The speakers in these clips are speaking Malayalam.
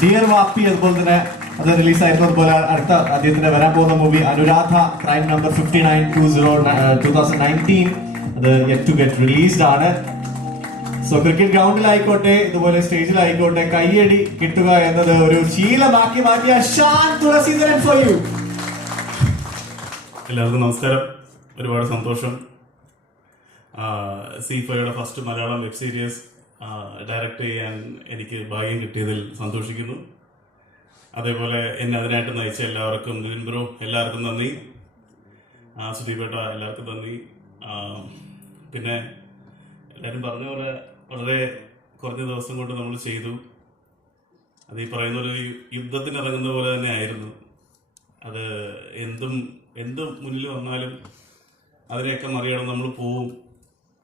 ഡിയർ വാപ്പി അതുപോലെ തന്നെ അത് റിലീസായിരുന്നു അതുപോലെ അടുത്ത അദ്ദേഹത്തിന്റെ വരാൻ പോകുന്ന movie Anuradha crime number fifty nine two zero two thousand nineteen അത് യെറ്റ് ടു ഗെറ്റ് റിലീസ്ഡ് ആണ്. സോ ക്രിക്കറ്റ് ഗ്രൗണ്ടിലായിക്കോട്ടെ ഇതുപോലെ സ്റ്റേജിലായിക്കോട്ടെ കയ്യടി കിട്ടുക എന്നത് ഒരു ശീലമാക്കി മാറ്റിയ ഷാൻ തുളസീധരൻ ഫോർ യു എല്ലാവർക്കും നമസ്കാരം. ഒരുപാട് സന്തോഷം. സി ഫൈയുടെ first Malayalam web series direct ചെയ്യാൻ എനിക്ക് ഭാഗ്യം കിട്ടിയതിൽ സന്തോഷിക്കുന്നു. അതേപോലെ എന്നെ അതിനായിട്ട് നയിച്ച എല്ലാവർക്കും നിവിൻ ബ്രോ എല്ലാവർക്കും നന്ദി. സുദീപേട്ട എല്ലാവർക്കും നന്ദി. പിന്നെ എല്ലാവരും പറഞ്ഞ പോലെ വളരെ കുറഞ്ഞ ദിവസം കൊണ്ട് നമ്മൾ ചെയ്തു. അത് ഈ പറയുന്ന ഒരു യുദ്ധത്തിന് ഇറങ്ങുന്ന പോലെ തന്നെ ആയിരുന്നു. അത് എന്തും എന്തും മുന്നിൽ വന്നാലും അതിനെയൊക്കെ മറികടന്ന് നമ്മൾ പോവും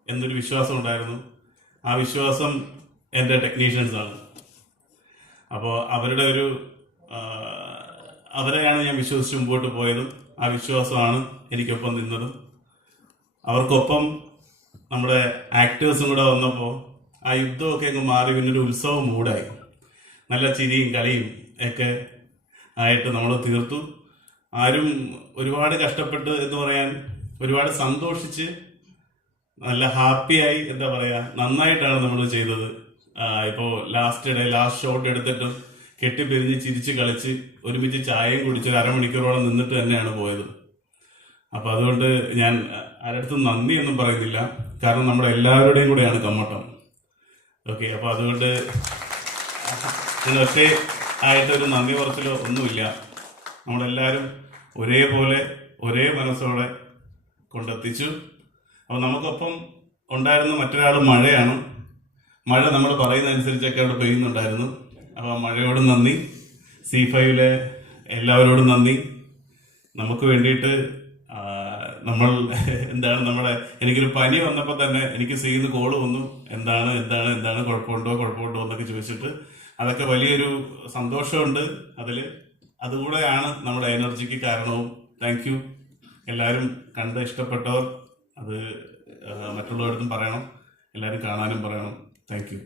എന്നൊരു വിശ്വാസം ഉണ്ടായിരുന്നു. ആ വിശ്വാസം എന്റെ ടെക്നീഷ്യൻസ് ആണ് അപ്പോൾ അവരുടെ ഒരു അവരെയാണ് ഞാൻ വിശ്വസിച്ച് മുമ്പോട്ട് പോയതും ആ വിശ്വാസമാണ് എനിക്കൊപ്പം നിന്നതും. അവർക്കൊപ്പം നമ്മുടെ ആക്ടേഴ്സും കൂടെ വന്നപ്പോൾ ആ യുദ്ധമൊക്കെ അങ്ങ് മാറി പിന്നൊരു ഉത്സവം മൂടായി. നല്ല ചിരിയും കളിയും ഒക്കെ ആയിട്ട് നമ്മൾ തീർത്തു. ആരും ഒരുപാട് കഷ്ടപ്പെട്ട് എന്ന് പറയാൻ ഒരുപാട് സന്തോഷിച്ച് നല്ല ഹാപ്പിയായി എന്താ പറയാ നന്നായിട്ടാണ് നമ്മൾ ചെയ്തത്. ഇപ്പോ ലാസ്റ്റ് ഡേ ലാസ്റ്റ് ഷോട്ട് എടുത്തിട്ടും കെട്ടിപ്പിരിഞ്ഞ് ചിരിച്ച് കളിച്ച് ഒരുമിച്ച് ചായയും കുടിച്ച് ഒരു അരമണിക്കൂറോളം നിന്നിട്ട് തന്നെയാണ് പോയത്. അപ്പൊ അതുകൊണ്ട് ഞാൻ ആരടുത്തും നന്ദി ഒന്നും പറയുന്നില്ല. കാരണം നമ്മുടെ എല്ലാവരുടെയും കൂടെയാണ് കമ്മട്ടം. ഓക്കെ അപ്പൊ അതുകൊണ്ട് ഒറ്റ ആയിട്ടൊരു നന്ദി പറച്ചിലോ ഒന്നുമില്ല. നമ്മളെല്ലാവരും ഒരേപോലെ ഒരേ മനസ്സോടെ കൊണ്ടെത്തിച്ചു. അപ്പോൾ നമുക്കൊപ്പം ഉണ്ടായിരുന്ന മറ്റൊരാൾ മഴയാണ്. മഴ നമ്മൾ പറയുന്ന അനുസരിച്ചൊക്കെ അവിടെ പെയ്യുന്നുണ്ടായിരുന്നു. അപ്പോൾ മഴയോടും നന്ദി. സി ഫൈവിലെ എല്ലാവരോടും നന്ദി. നമുക്ക് വേണ്ടിയിട്ട് നമ്മൾ എന്താണ് നമ്മുടെ എനിക്കൊരു പനി വന്നപ്പോൾ തന്നെ എനിക്ക് സീന്ന് കോൾ വന്നു. എന്താണ് എന്താണ് എന്താണ് കുഴപ്പമുണ്ടോ കുഴപ്പമുണ്ടോ എന്നൊക്കെ ചോദിച്ചിട്ട് അതൊക്കെ വലിയൊരു സന്തോഷമുണ്ട് അതിൽ അതുകൂടെയാണ് നമ്മുടെ എനർജിക്ക് കാരണവും. Thank you. എല്ലാവരും കണ്ട് ഇഷ്ടപ്പെട്ടവർ അത് മറ്റുള്ളവർക്കും പറയണം എല്ലാവരും കാണാനും പറയണം. Thank you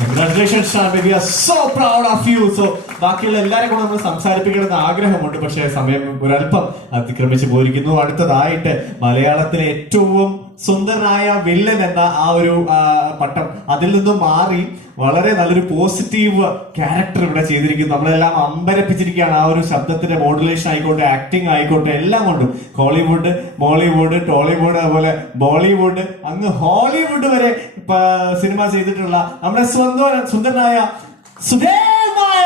congratulation we are so proud of you so ബാക്കിയുള്ള എല്ലാവരും കൂടെ നമ്മൾ സംസാരിപ്പിക്കണമെന്ന് ആഗ്രഹമുണ്ട്. പക്ഷേ സമയം ഒരല്പം അതിക്രമിച്ചു പോയിരിക്കുന്നു. അടുത്തതായിട്ട് മലയാളത്തിലെ ഏറ്റവും സുന്ദരനായ വില്ലൻ എന്ന ആ ഒരു പട്ടം അതിൽ നിന്നും മാറി വളരെ നല്ലൊരു പോസിറ്റീവ് ക്യാരക്ടർ ഇവിടെ ചെയ്തിരിക്കുന്നു. നമ്മളെല്ലാം അമ്പരപ്പിച്ചിരിക്കുകയാണ്. ആ ഒരു ശബ്ദത്തിന്റെ മോഡുലേഷൻ ആയിക്കോട്ടെ ആക്ടിങ് ആയിക്കോട്ടെ എല്ലാം കൊണ്ടും. ഹോളിവുഡ് ബോളിവുഡ് ടോളിവുഡ് അതുപോലെ ബോളിവുഡ് അങ്ങ് ഹോളിവുഡ് വരെ സിനിമ ചെയ്തിട്ടുള്ള നമ്മുടെ സ്വന്തം സുന്ദരനായ സുധേമായ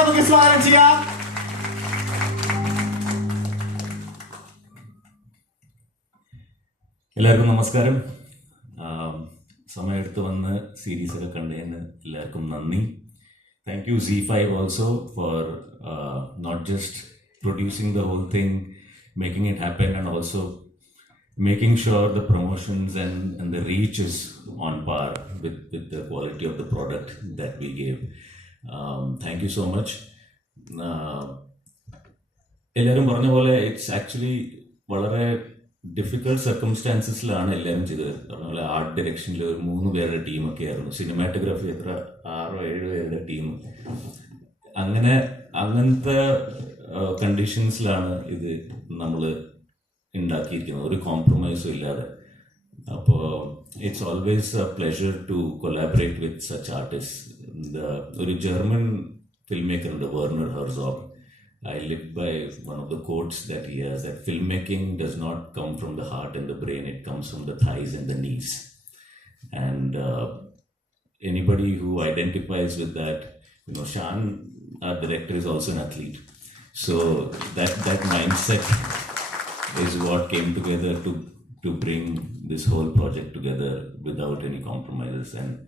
നമുക്ക് സ്വാഗതം ചെയ്യാം. എല്ലാവർക്കും നമസ്കാരം. സമയമെടുത്ത് വന്ന് സീരീസൊക്കെ കണ്ടതിന് എല്ലാവർക്കും നന്ദി. Thank you C five also for not just producing the whole thing making it happen and also making sure the promotions and, and the reach is on par with, with the quality of the product that we gave. Um, thank you എല്ലാവരും പറഞ്ഞ പോലെ ഇറ്റ്സ് ആക്ച്വലി വളരെ ഡിഫിക്കൽട്ട് സർക്കംസ്റ്റാൻസസിലാണ് എല്ലാവരും ചെയ്തത്. പറഞ്ഞ പോലെ ആർട്ട് ഡയറക്ഷനിൽ ഒരു മൂന്ന് പേരുടെ ടീമൊക്കെ ആയിരുന്നു. സിനിമാറ്റോഗ്രാഫി എത്ര? ആറോ ഏഴോ പേരുടെ ടീം അങ്ങനെ അങ്ങനത്തെ കണ്ടീഷൻസിലാണ് ഇത് നമ്മൾ ഉണ്ടാക്കിയിരിക്കുന്നത് ഒരു കോംപ്രമൈസും ഇല്ലാതെ. അപ്പോൾ it's always a pleasure to collaborate with such artist ഒരു ജർമ്മൻ ഫിൽം മേക്കർ ഉണ്ട് Werner Herzog I live by one of the quotes that he has that filmmaking does not come from the heart and the brain, it comes from the thighs and the knees. And uh, anybody who identifies with that, you know, Shan, our director, is also an athlete. So that, that mindset is what came together to, to bring this whole project together without any compromises. And